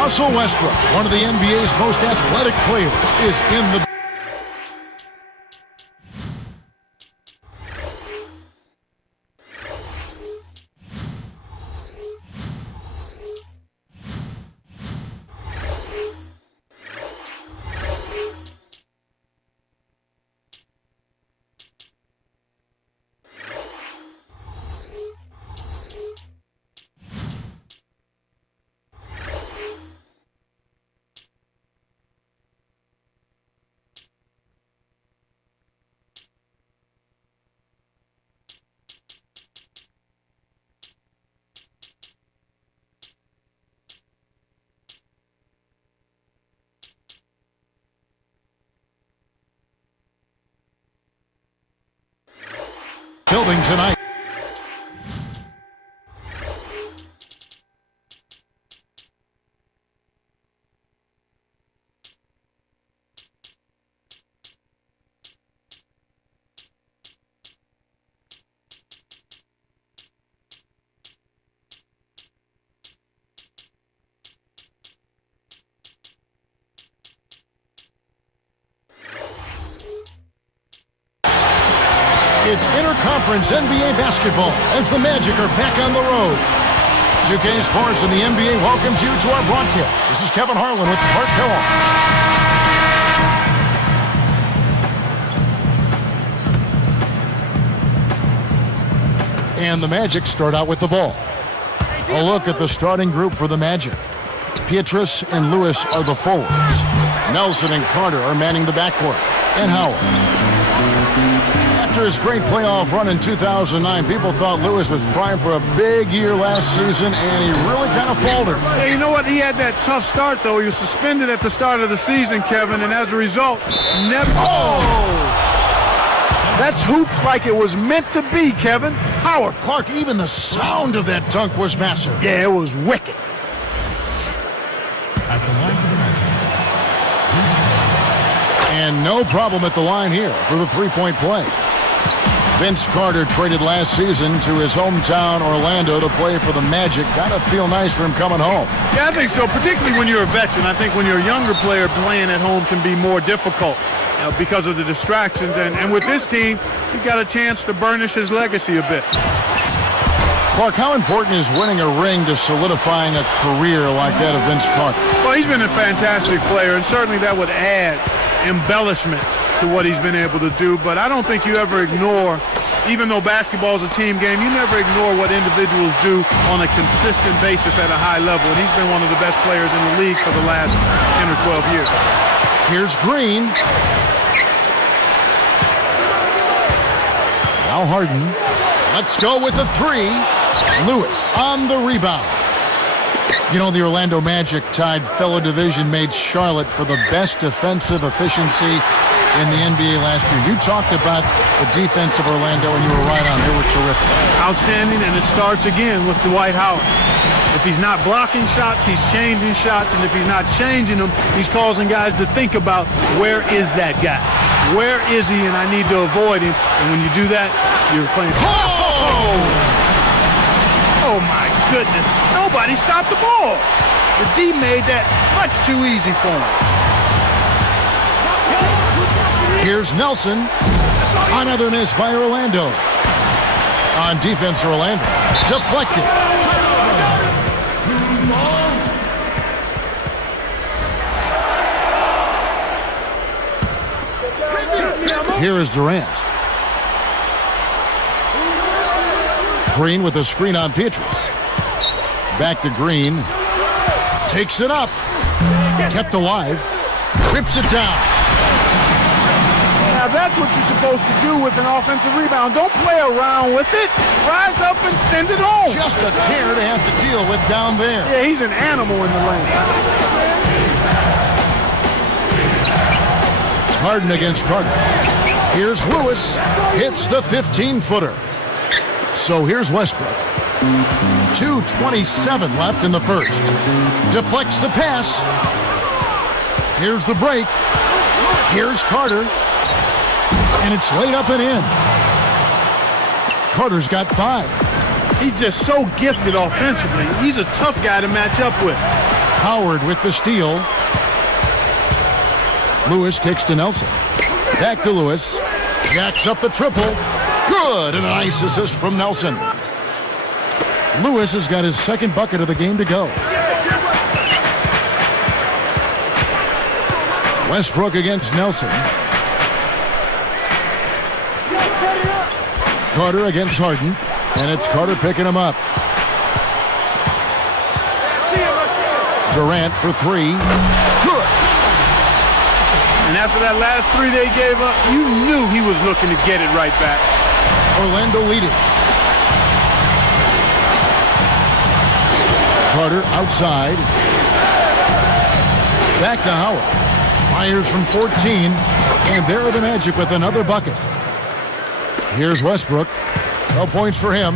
Russell Westbrook, one of the NBA's most athletic players, is in the... building tonight. It's interconference NBA basketball as the Magic are back on the road. 2K Sports and the NBA welcomes you to our broadcast. This is Kevin Harlan with Clark Kellogg. And the Magic start out with the ball. A look at the starting group for the Magic. Pietrus and Lewis are the forwards. Nelson and Carter are manning the backcourt. And Howard. After his great playoff run in 2009, people thought Lewis was primed for a big year last season, and he really kind of faltered. Yeah, you know what? He had that tough start, though. He was suspended at the start of the season, Kevin, and as a result, never... Oh! That's hoops like it was meant to be, Kevin. Howard, Clark, even the sound of that dunk was massive. Yeah, it was wicked. At the line for the Magic. And no problem at the line here for the three-point play. Vince Carter traded last season to his hometown Orlando to play for the Magic. Gotta feel nice for him coming home. Yeah, I think so, particularly when you're a veteran. I think when you're a younger player, playing at home can be more difficult because of the distractions. And with this team, he's got a chance to burnish his legacy a bit. Clark, how important is winning a ring to solidifying a career like that of Vince Carter? Well, he's been a fantastic player, and certainly that would add embellishment to what he's been able to do, but I don't think you ever ignore, even though basketball is a team game, you never ignore what individuals do on a consistent basis at a high level, and he's been one of the best players in the league for the last 10 or 12 years. Here's Green. Now Harden. Let's go with the three. Lewis on the rebound. You know, the Orlando Magic tied fellow division mates Charlotte for the best defensive efficiency in the NBA last year. You talked about the defense of Orlando, and you were right on. They were terrific. Outstanding, and it starts again with Dwight Howard. If he's not blocking shots, he's changing shots, and if he's not changing them, he's causing guys to think about, where is that guy? Where is he, and I need to avoid him. And when you do that, you're playing... Oh, my goodness. Nobody stopped the ball. The D made that much too easy for him. Here's Nelson. Another miss by Orlando. On defense, Orlando. Deflected. Here is Durant. Green with a screen on Pietrus. Back to Green. Takes it up. Kept alive. Rips it down. Now that's what you're supposed to do with an offensive rebound. Don't play around with it. Rise up and send it home. Just a tear they have to deal with down there. Yeah, he's an animal in the lane. Harden against Carter. Here's Lewis. Hits the 15-footer. So here's Westbrook. 2:27 left in the first. Deflects the pass. Here's the break. Here's Carter. And it's laid up and in. Carter's got 5. He's just so gifted offensively. He's a tough guy to match up with. Howard with the steal. Lewis kicks to Nelson. Back to Lewis. Jacks up the triple. Good, and a nice assist from Nelson. Lewis has got his second bucket of the game to go. Westbrook against Nelson. Carter against Harden, and it's Carter picking him up. Durant for three. Good. And after that last three they gave up, you knew he was looking to get it right back. Orlando leading. Carter outside. Back to Howard. Myers from 14. And there are the Magic with another bucket. Here's Westbrook. No points for him.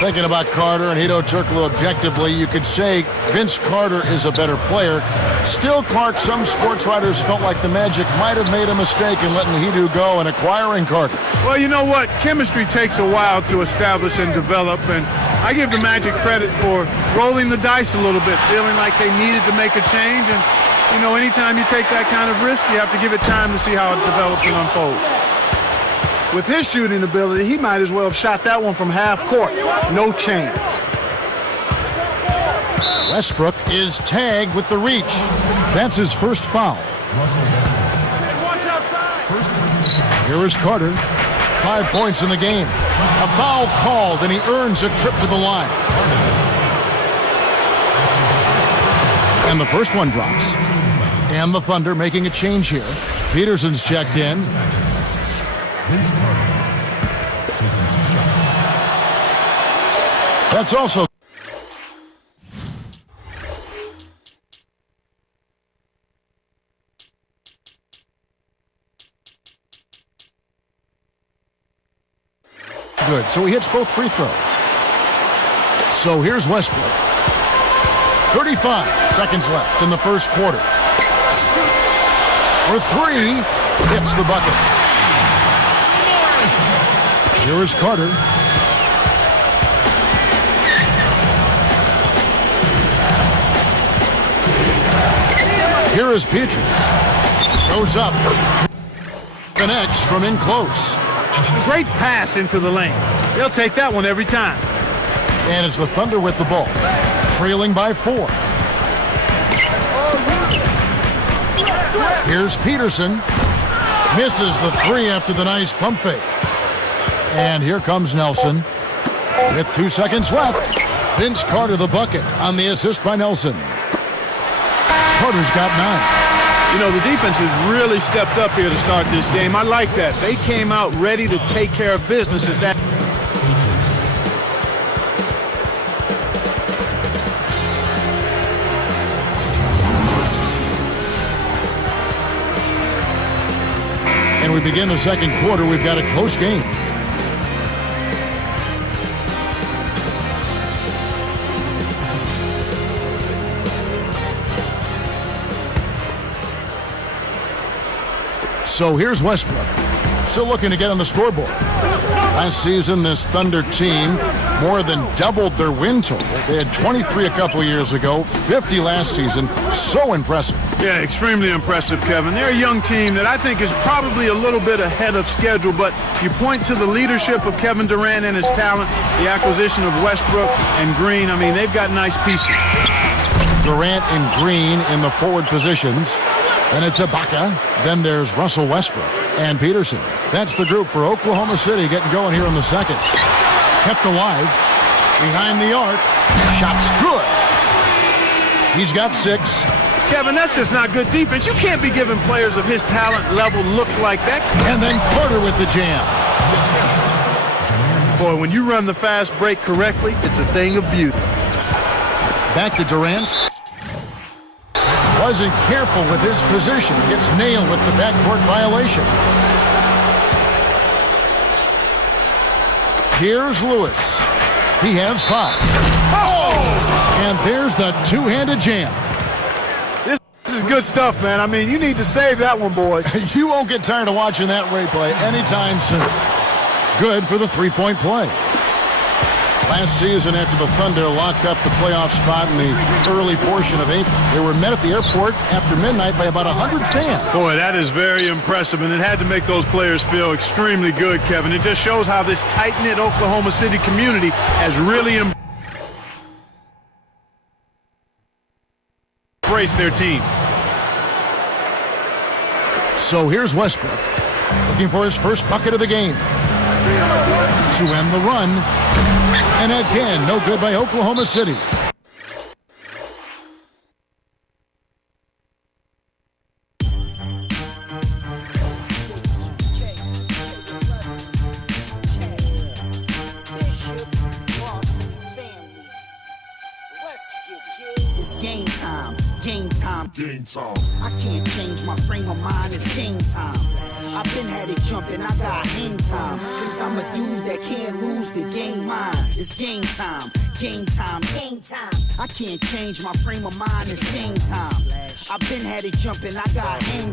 Thinking about Carter and Hedo Turkoglu objectively, you could say Vince Carter is a better player. Still, Clark, some sports writers felt like the Magic might have made a mistake in letting Hedo go and acquiring Carter. Well, you know what? Chemistry takes a while to establish and develop, and I give the Magic credit for rolling the dice a little bit, feeling like they needed to make a change. And, you know, anytime you take that kind of risk, you have to give it time to see how it develops and unfolds. With his shooting ability, he might as well have shot that one from half court. No chance. Westbrook is tagged with the reach. That's his first foul. Here is Carter. 5 points in the game. A foul called, and he earns a trip to the line. And the first one drops. And the Thunder making a change here. Peterson's checked in. That's also good. So he hits both free throws. So here's Westbrook. 35 seconds left in the first quarter. For three, hits the bucket. Here is Carter. Here is Petrus. Goes up. Connects from in close. Great pass into the lane. They'll take that one every time. And it's the Thunder with the ball. Trailing by 4. Here's Peterson. Misses the three after the nice pump fake. And here comes Nelson. With 2 seconds left. Vince Carter the bucket on the assist by Nelson. Carter's got 9. You know, the defense has really stepped up here to start this game. I like that. They came out ready to take care of business at that. And we begin the second quarter. We've got a close game. So here's Westbrook, still looking to get on the scoreboard. Last season, this Thunder team more than doubled their win total. They had 23 a couple years ago, 50 last season. So impressive. Yeah, extremely impressive, Kevin. They're a young team that I think is probably a little bit ahead of schedule, but you point to the leadership of Kevin Durant and his talent, the acquisition of Westbrook and Green. I mean, they've got nice pieces. Durant and Green in the forward positions. Then it's Ibaka. Then there's Russell Westbrook and Peterson. That's the group for Oklahoma City getting going here in the second. Kept alive. Behind the arc. Shot's good. He's got 6. Kevin, that's just not good defense. You can't be giving players of his talent level looks like that. And then Carter with the jam. Boy, when you run the fast break correctly, it's a thing of beauty. Back to Durant. Wasn't careful with his position. Gets nailed with the backcourt violation. Here's Lewis. He has 5. Oh! And there's the two-handed jam. This is good stuff, man. I mean, you need to save that one, boys. You won't get tired of watching that replay anytime soon. Good for the three-point play. Last season, after the Thunder locked up the playoff spot in the early portion of April, they were met at the airport after midnight by about 100 fans. Boy, that is very impressive, and it had to make those players feel extremely good, Kevin. It just shows how this tight-knit Oklahoma City community has really embraced their team. So here's Westbrook, looking for his first bucket of the game to end the run. And again, no good by Oklahoma City. It's game time, game time, game time. I can't change my frame of mind, it's game time. I've been had it jumping, I got hang time. Cause I'm a dude that can't lose the game mine. It's game time, game time, game time. I can't change my frame of mind, it's game time. I've been had it jumping, I got hang